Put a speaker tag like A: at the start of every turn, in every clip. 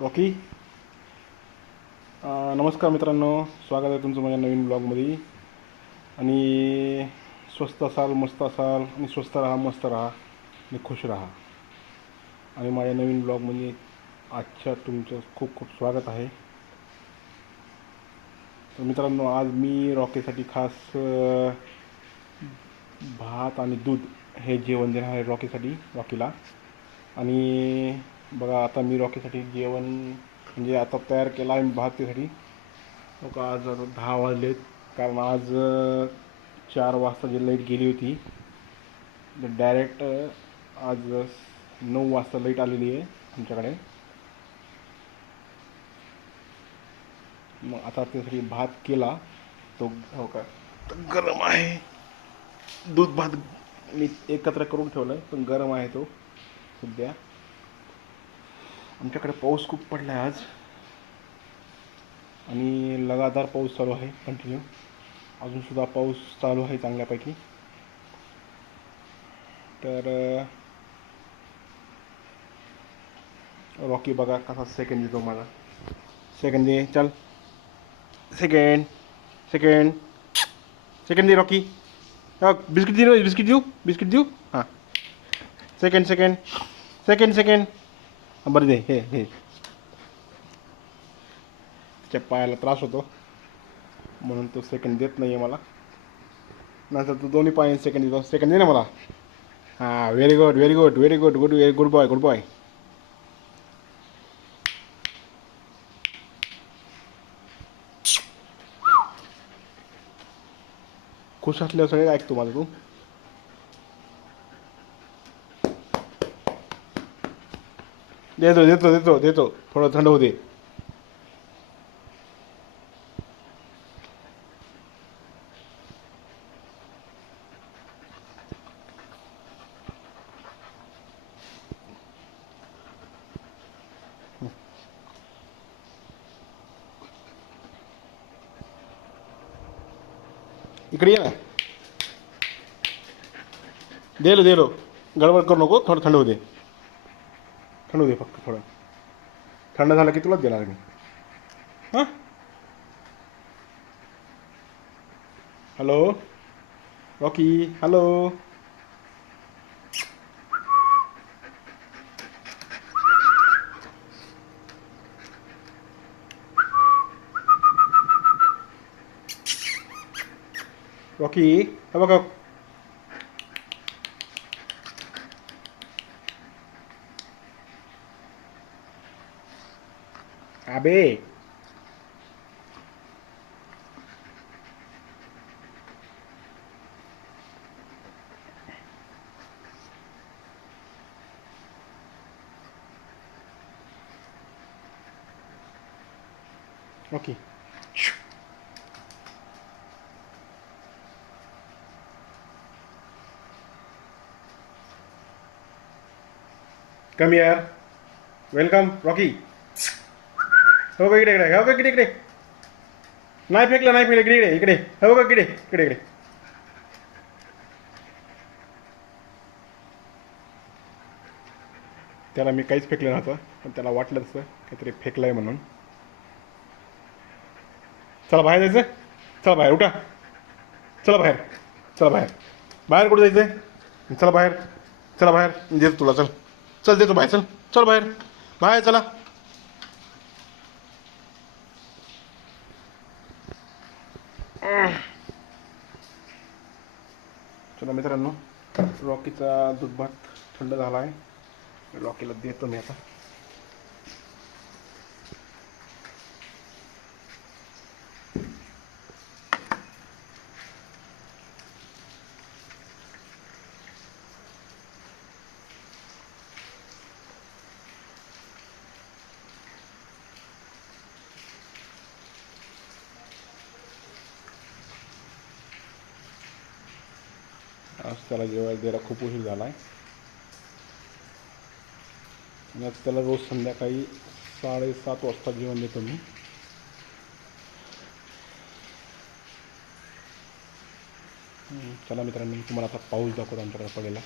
A: Rocky नमस्कार मित्रांनो स्वागत आहे तुमचं माझ्या नवीन ब्लॉगमध्ये. आणि स्वस्त असाल मस्त असाल आणि स्वस्त राहा मस्त राहा आणि खुश राहा. आणि माझ्या नवीन ब्लॉगमध्ये आजच्या तुमचं खूप खूप स्वागत आहे. तर मित्रांनो आज मी रॉकीसाठी खास भात आणि दूध हे जेवण देणार आहे रॉकेसाठी रॉकीला. आणि बघा आता मी रॉकीसाठी जेवण म्हणजे आता तयार केला आहे मी त्यासाठी लोक आज आता दहा वाजलेत कारण आज चार वाजता जी लाइट गेली होती डायरेक्ट आज नऊ वाजता लाइट आलेली आहे आमच्याकडे. मग आता त्यासाठी भात केला. तो हो का तर गरम आहे. दूध भात मी एकत्र करून ठेवला आहे पण गरम आहे तो सध्या. आमच्याकडे पाऊस खूप पडला आहे आज. आणि लगातार पाऊस चालू आहे कंटिन्यू अजूनसुद्धा पाऊस चालू आहे चांगल्यापैकी. तर रॉकी बघा कसा सेकंड देतो मला. सेकंड दे चल. सेकंड सेकंड सेकंड दे रॉकी बिस्किट दे बिस्किट देऊ बिस्किट देऊ? हां. सेकंड सेकंड सेकंड सेकंड बरं दे हे हे. त्याच्या पायाला त्रास होतो. म्हणून तो सेकंड देत नाही आहे मला. नंतर तू दोन्ही पाय सेकंड देतो. सेकंड दे ना मला. हां very good very good very good good very good boy good boy खुश असल्यावर सगळे ऐकतो माझं तू. देतो देतो देतो देतो थोडं थंड होऊ दे इकडे ये ना देलो देलो गडबड करू नको थोडं थंड होऊ दे थंड होऊ दे फक्त थोडं. थंड झालं की तुलाच देणार मी. हां? हॅलो? Rocky hello? रॉकी हे बघा. AB Oke. Okay. Come here. Welcome, Rocky. हो का इकडे इकडे हो का इकडे इकडे? नाही फेकलं नाही फेकलं इकडे इकडे इकडे. हो का इकडे इकडे इकडे. त्याला मी काहीच फेकलं नव्हतं पण त्याला वाटलं तसं काहीतरी फेकलं आहे म्हणून. चला बाहेर जायचं. चला बाहेर उठा. चला बाहेर चला बाहेर. बाहेर कुठं जायचं चला बाहेर चला बाहेर. देतो तुला चल. चल देतो बाहेर चल. चल बाहेर. बाहेर चला. चला मित्रांनो रॉकीचा दुधभात थंड झाला आहे. रॉकीला देतो मी आता. त्याला जेवायला द्यायला खूप उशीर झाला आहे आणि आता त्याला रोज संध्याकाळी साडेसात वाजता जेवण देतो मी. चला मित्रांनो मी तुम्हाला आता पाऊस दाखवतो आमच्याकडे पडेला.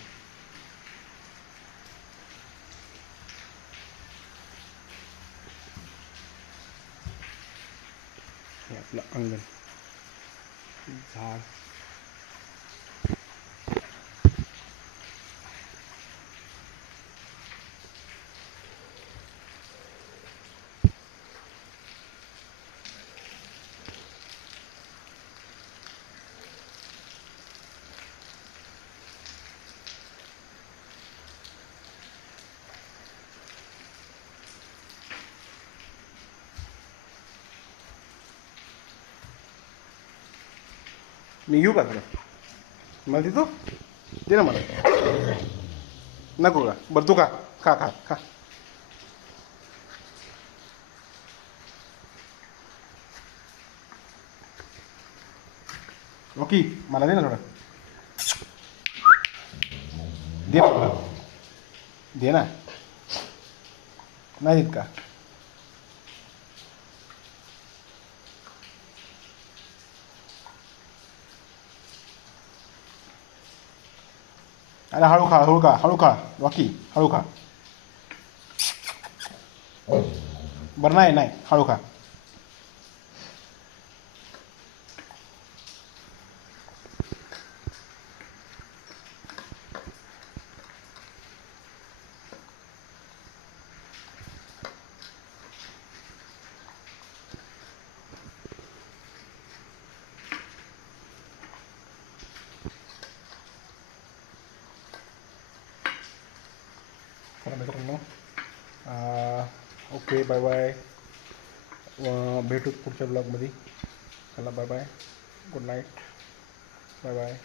A: हे आपलं अंगण. झाड. मी घेऊ का तुला मला देतो दे ना मला नको का बरं तू खा खा खा खा ओके मला दे ना थोडं दे ना मला. दे ना नाही देत का अरे हळू खा हळू खा हळू खा रॉकी हळू खा बरं नाही नाही हळू खा चला मित्रांनो ओके बाय बाय भेटूत पुढच्या ब्लॉगमध्ये चला bye bye good night bye bye